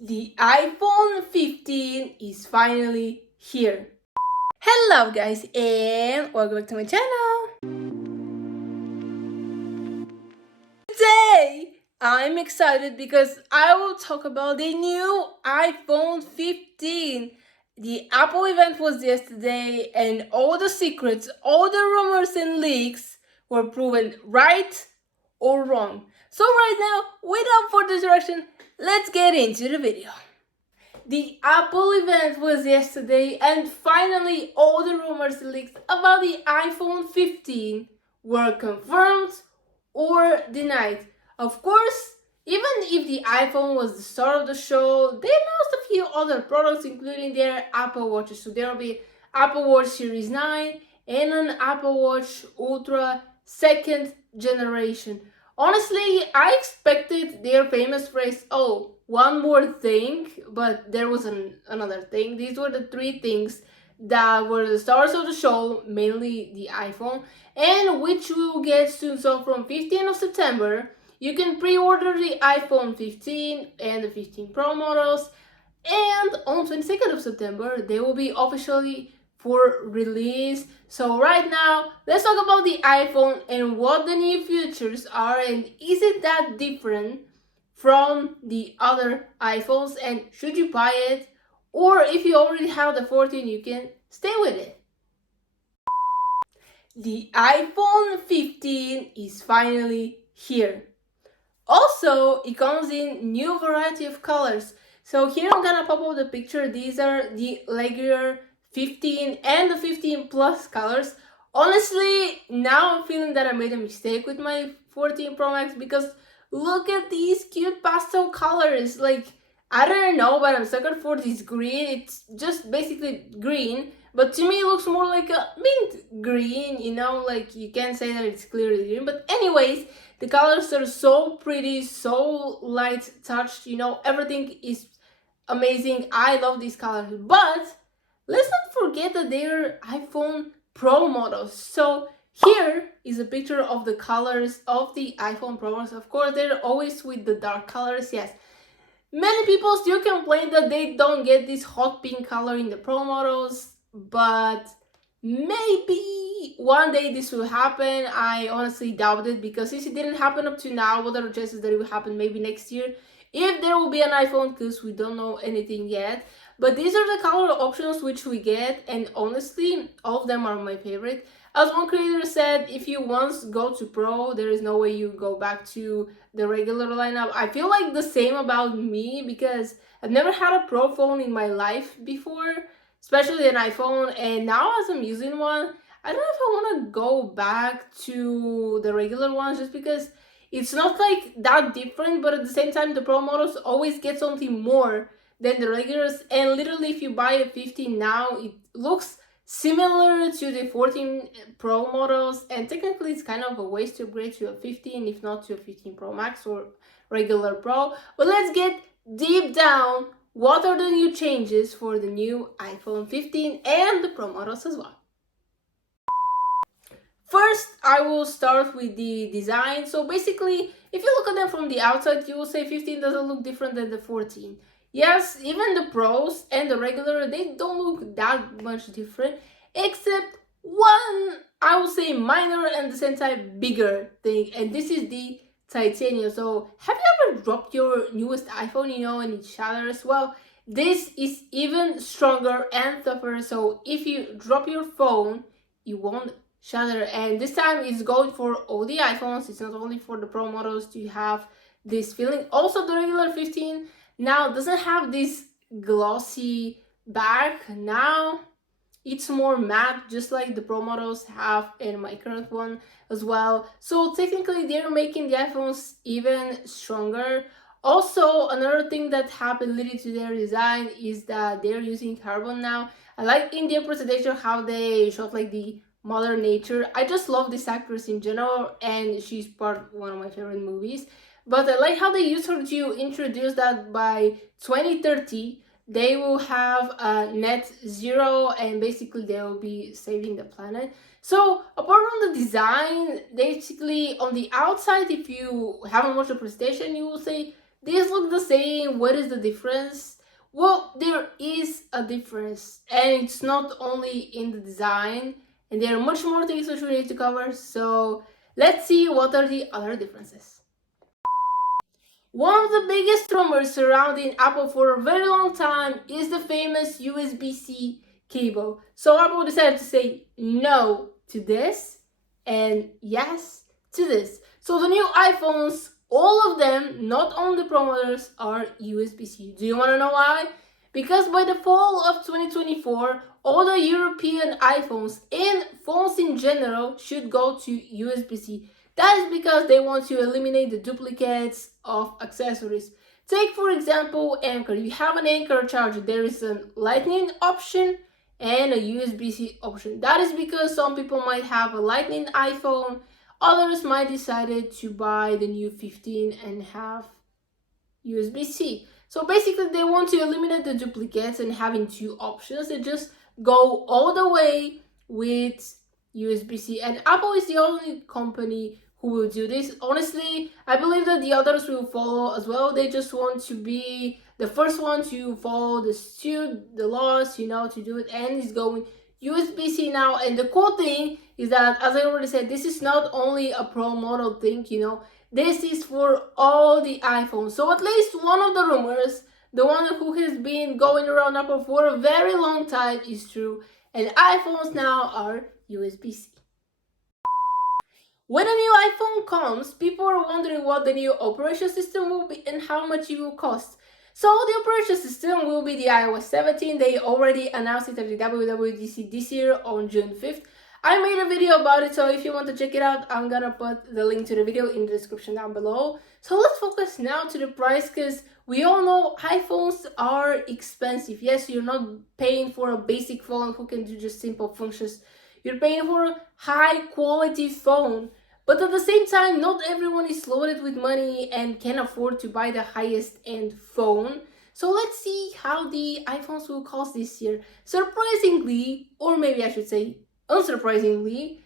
The iPhone 15 is finally here. Hello guys and welcome back to my channel. Today I'm excited because I will talk about the new iPhone 15. The Apple event was yesterday and all the secrets, all the rumors and leaks were proven right or wrong. So right now, without further direction, let's get into the video. The Apple event was yesterday, and finally, all the rumors leaked about the iPhone 15 were confirmed or denied. Of course, even if the iPhone was the star of the show, they announced a few other products, including their Apple Watches. So there will be Apple Watch Series 9 and an Apple Watch Ultra second generation. Honestly, I expected their famous phrase, oh, one more thing, but there was another thing. These were the three things that were the stars of the show, mainly the iPhone, and which we will get soon. So from 15th of September, you can pre-order the iPhone 15 and the 15 Pro models, and on 22nd of September, they will be officially for release. So right now, let's talk about the iPhone and what the new features are, and is it that different from the other iPhones, and should you buy it, or if you already have the 14 you can stay with it. The iPhone 15 is finally here. Also, it comes in new variety of colors. So here I'm gonna pop up the picture. These are the regular 15 and the 15 plus colors. Honestly, now I'm feeling that I made a mistake with my 14 Pro Max because look at these cute pastel colors. Like, I don't know, but I'm sucker for this green. It's just basically green, but to me it looks more like a mint green, you know, like you can't say that it's clearly green. But anyways, the colors are so pretty, so light touched, you know, everything is amazing. I love these colors. But let's not forget that they're iPhone Pro models. So here is a picture of the colors of the iPhone Pro models. Of course, they're always with the dark colors, yes. Many people still complain that they don't get this hot pink color in the Pro models, but maybe one day this will happen. I honestly doubt it, because since it didn't happen up to now, what are the chances that it will happen maybe next year if there will be an iPhone, because we don't know anything yet. But these are the color options which we get, and honestly all of them are my favorite. As one creator said, if you once go to Pro, there is no way you go back to the regular lineup. I feel like the same about me, because I've never had a Pro phone in my life before, especially an iPhone, and now as I'm using one, I don't know if I want to go back to the regular ones, just because it's not like that different, but at the same time the Pro models always get something more than the regulars. And literally, if you buy a 15 now, it looks similar to the 14 Pro models, and technically it's kind of a waste to upgrade to a 15 if not to a 15 Pro Max or regular Pro. But let's get deep down. What are the new changes for the new iPhone 15 and the Pro models as well? First, I will start with the design. So basically, if you look at them from the outside, you will say 15 doesn't look different than the 14. Yes, even the Pros and the regular, they don't look that much different, except one, I will say, minor and at the same time bigger thing, and this is the titanium. So have you ever dropped your newest iPhone, you know, and it shatters? Well, this is even stronger and tougher, so if you drop your phone, you won't shatter. And this time it's going for all the iPhones. It's not only for the Pro models to have this feeling. Also, the regular 15 now doesn't have this glossy back. Now it's more matte, just like the Pro models have in my current one as well. So technically they're making the iPhones even stronger. Also, another thing that happened leading to their design is that they're using carbon now. I like in their presentation how they shot like the Mother Nature. I just love this actress in general, and she's part of one of my favorite movies. But I like how they used her to introduce that by 2030 they will have a net zero, and basically they will be saving the planet. So apart from the design, basically on the outside, if you haven't watched the presentation, you will say these look the same. What is the difference? Well, there is a difference, and it's not only in the design, and there are much more things which we need to cover. So let's see what are the other differences. One of the biggest rumors surrounding Apple for a very long time is the famous USB-C cable. So Apple decided to say no to this and yes to this. So the new iPhones, all of them, not only the Pro models, are USB-C. Do you want to know why? Because by the fall of 2024, all the European iPhones and phones in general should go to USB-C. That is because they want to eliminate the duplicates of accessories. Take for example Anchor. You have an Anchor charger. There is a Lightning option and a USB-C option. That is because some people might have a Lightning iPhone. Others might decide to buy the new 15 and have USB-C. So basically they want to eliminate the duplicates and having two options and just go all the way with USB-C. And Apple is the only company who will do this. Honestly, I believe that the others will follow as well. They just want to be the first one to follow the laws, to do it, and it's going USB-C now. And the cool thing is that, as I already said, this is not only a Pro model thing, this is for all the iPhones. So at least one of the rumors, the one who has been going around Apple for a very long time, is true. And iPhones now are USB-C. When a new iPhone comes, people are wondering what the new operation system will be and how much it will cost. So the operation system will be the iOS 17. They already announced it at the WWDC this year on June 5th. I made a video about it, so if you want to check it out, I'm gonna put the link to the video in the description down below. So let's focus now to the price, because we all know iPhones are expensive. Yes, you're not paying for a basic phone who can do just simple functions. You're paying for a high quality phone. But at the same time, not everyone is loaded with money and can afford to buy the highest end phone. So let's see how the iPhones will cost this year. Surprisingly, or maybe I should say unsurprisingly,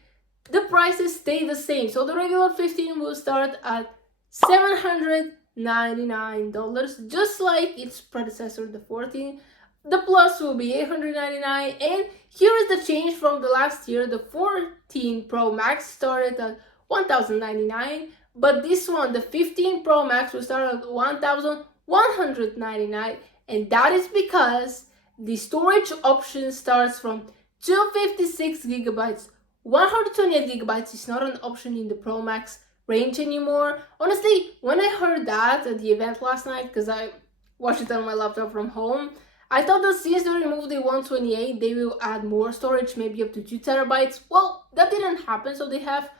the prices stay the same. So the regular 15 will start at $799, just like its predecessor, the 14. The Plus will be $899, and here is the change from the last year. The 14 Pro Max started at $1,099, but this one, the 15 Pro Max, will start at $1,199, and that is because the storage option starts from 256 gigabytes. 128 gigabytes is not an option in the Pro Max range anymore. Honestly, when I heard that at the event last night, because I watched it on my laptop from home, I thought that since they removed the 128, they will add more storage, maybe up to 2 terabytes. Well, that didn't happen, so they have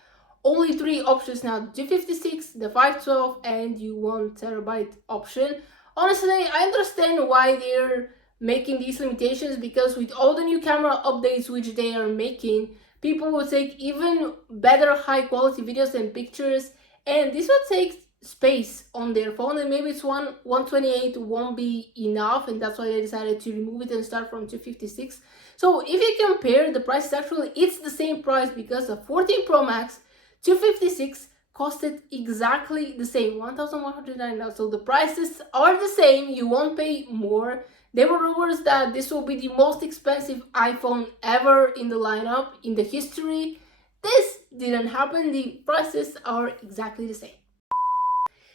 only 3 options now: the 256, the 512, and the 1 terabyte option. Honestly, I understand why they're making these limitations, because with all the new camera updates which they are making, people will take even better high quality videos and pictures, and this will take space on their phone, and maybe it's 128 won't be enough, and that's why they decided to remove it and start from 256. So if you compare the prices, actually it's the same price, because the 14 Pro Max 256 costed exactly the same, $1,199. So the prices are the same, you won't pay more. There were rumors that this will be the most expensive iPhone ever in the lineup in the history. This didn't happen, the prices are exactly the same.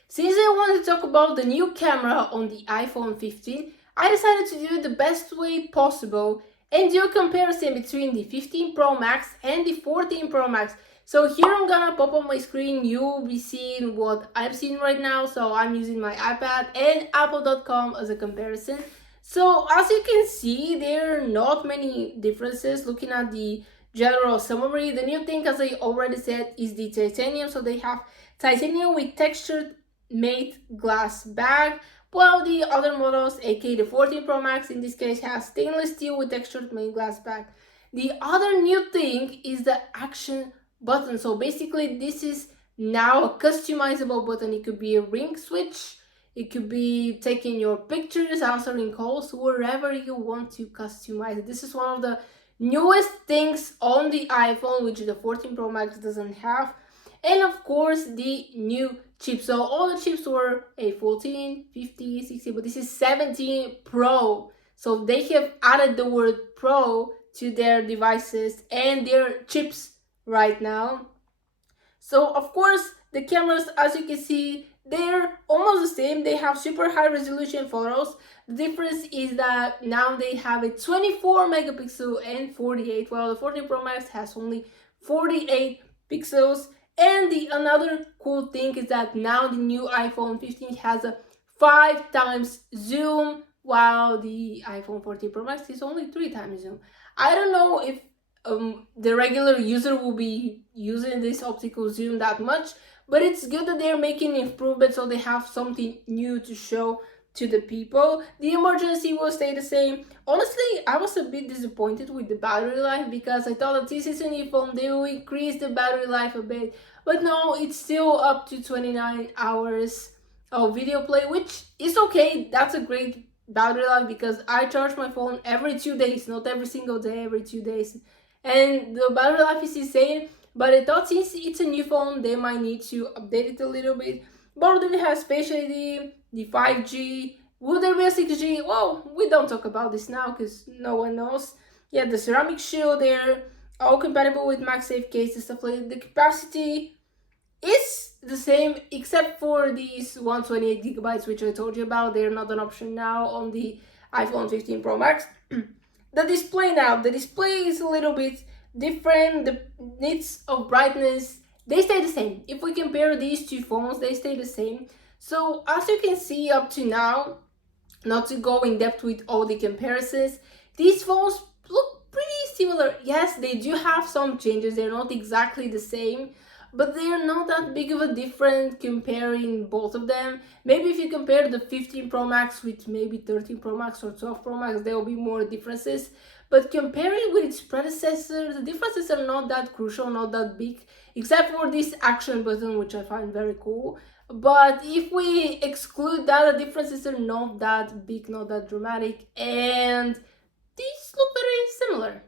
Since I wanted to talk about the new camera on the iPhone 15, I decided to do it the best way possible and do a comparison between the 15 Pro Max and the 14 Pro Max. So here I'm gonna pop on my screen, you'll be seeing what I'm seeing right now. So I'm using my iPad and apple.com as a comparison. So as you can see, there are not many differences. Looking at the general summary, the new thing, as I already said, is the titanium. So they have titanium with textured matte glass bag, while the other models, aka the 14 Pro Max in this case, has stainless steel with textured matte glass bag. The other new thing is the action button. So basically this is now a customizable button. It could be a ring switch, it could be taking your pictures, answering calls, wherever you want to customize it. This is one of the newest things on the iPhone, which the 14 Pro Max doesn't have. and of course the new chip. So all the chips were a 14, 50, 60, but this is 17 Pro. So they have added the word Pro to their devices and their chips right now. So of course the cameras, as you can see, they're almost the same. They have super high resolution photos. The difference is that now they have a 24 megapixel and 48, while the 14 Pro Max has only 48 pixels. And the another cool thing is that now the new iPhone 15 has a 5 times zoom, while the iPhone 14 Pro Max is only 3 times zoom. I don't know if the regular user will be using this optical zoom that much, but it's good that they're making improvements so they have something new to show to the people. The emergency will stay the same. Honestly, I was a bit disappointed with the battery life because I thought that this is a new phone, they will increase the battery life a bit, but no, it's still up to 29 hours of video play, which is okay. That's a great battery life because I charge my phone every 2 days, not every single day, every 2 days, and the battery life is insane. But I thought since it's a new phone, they might need to update it a little bit. But do we have Space ID, the 5G? Will there be a 6G? Well, we don't talk about this now because no one knows. Yeah, the ceramic shield, they're all compatible with MagSafe case and stuff like that. The capacity is the same except for these 128 gigabytes, which I told you about. They're not an option now on the iPhone 15 Pro Max. The display is a little bit different. The nits of brightness, they stay the same. If we compare these two phones, they stay the same. So as you can see up to now, not to go in depth with all the comparisons, these phones look pretty similar. Yes, they do have some changes, they're not exactly the same, but they're not that big of a difference comparing both of them. Maybe if you compare the 15 Pro Max with maybe 13 Pro Max or 12 Pro Max, there will be more differences. But comparing with its predecessor, the differences are not that crucial, not that big, except for this action button, which I find very cool. But if we exclude that, the differences are not that big, not that dramatic, and these look very similar.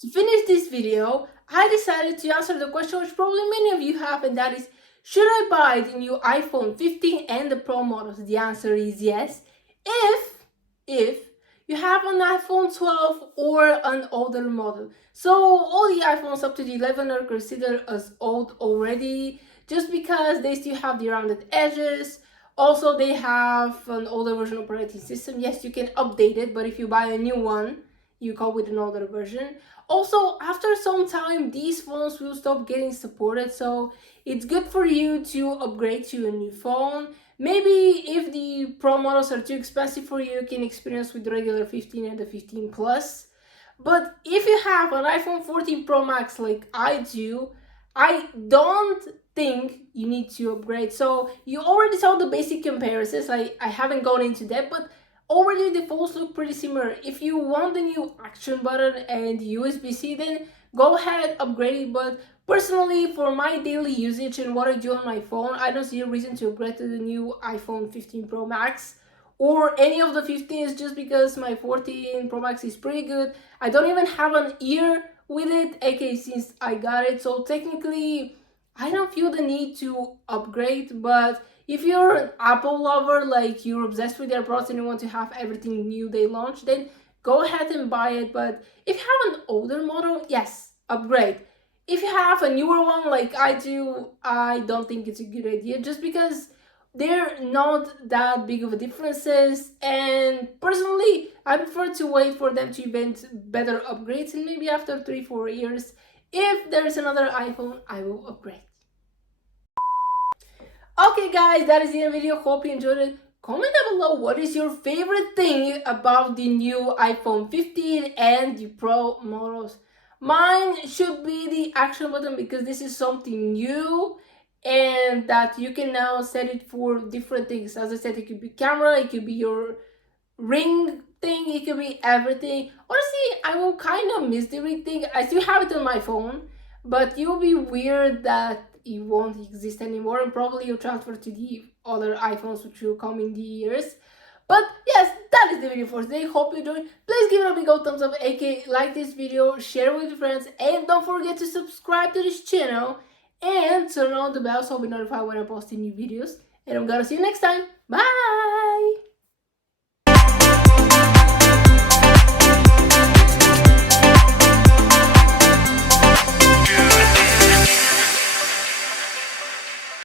To finish this video, I decided to answer the question which probably many of you have, and that is, should I buy the new iPhone 15 and the Pro models? The answer is yes, if you have an iPhone 12 or an older model. So all the iPhones up to the 11 are considered as old already, just because they still have the rounded edges. Also, they have an older version operating system. Yes, you can update it, but if you buy a new one, you come with an older version. Also, after some time, these phones will stop getting supported, so it's good for you to upgrade to a new phone. Maybe if the Pro models are too expensive for you, you can experience with the regular 15 and the 15 Plus. But if you have an iPhone 14 Pro Max like I do, I don't think you need to upgrade. So you already saw the basic comparisons. I haven't gone into that, but already the phones look pretty similar. If you want the new action button and USB-C, then go ahead, upgrade it. But personally, for my daily usage and what I do on my phone, I don't see a reason to upgrade to the new iPhone 15 Pro Max or any of the 15s, just because my 14 Pro Max is pretty good. I don't even have an ear with it, aka since I got it, so technically I don't feel the need to upgrade. But if you're an Apple lover, like you're obsessed with their products and you want to have everything new they launch, then go ahead and buy it. But if you have an older model, yes, upgrade. If you have a newer one like I do, I don't think it's a good idea, just because they're not that big of a differences, and personally I prefer to wait for them to invent better upgrades, and maybe after 3-4 years, if there's another iPhone, I will upgrade. Okay guys, that is the end of the video. Hope you enjoyed it. Comment down below what is your favorite thing about the new iPhone 15 and the Pro models. Mine should be the action button, because this is something new and that you can now set it for different things. As I said, it could be camera, it could be your ring thing, it could be everything. Honestly, I will kind of miss the ring thing. I still have it on my phone, but it will be weird that it won't exist anymore, and probably you'll transfer to the other iPhones which will come in the years. But yes, that is the video for today. Hope you enjoyed. Please give it a big old thumbs up, aka like this video, share it with your friends, and don't forget to subscribe to this channel. and turn on the bell so I'll be notified when I post new videos. And I'm gonna see you next time. Bye!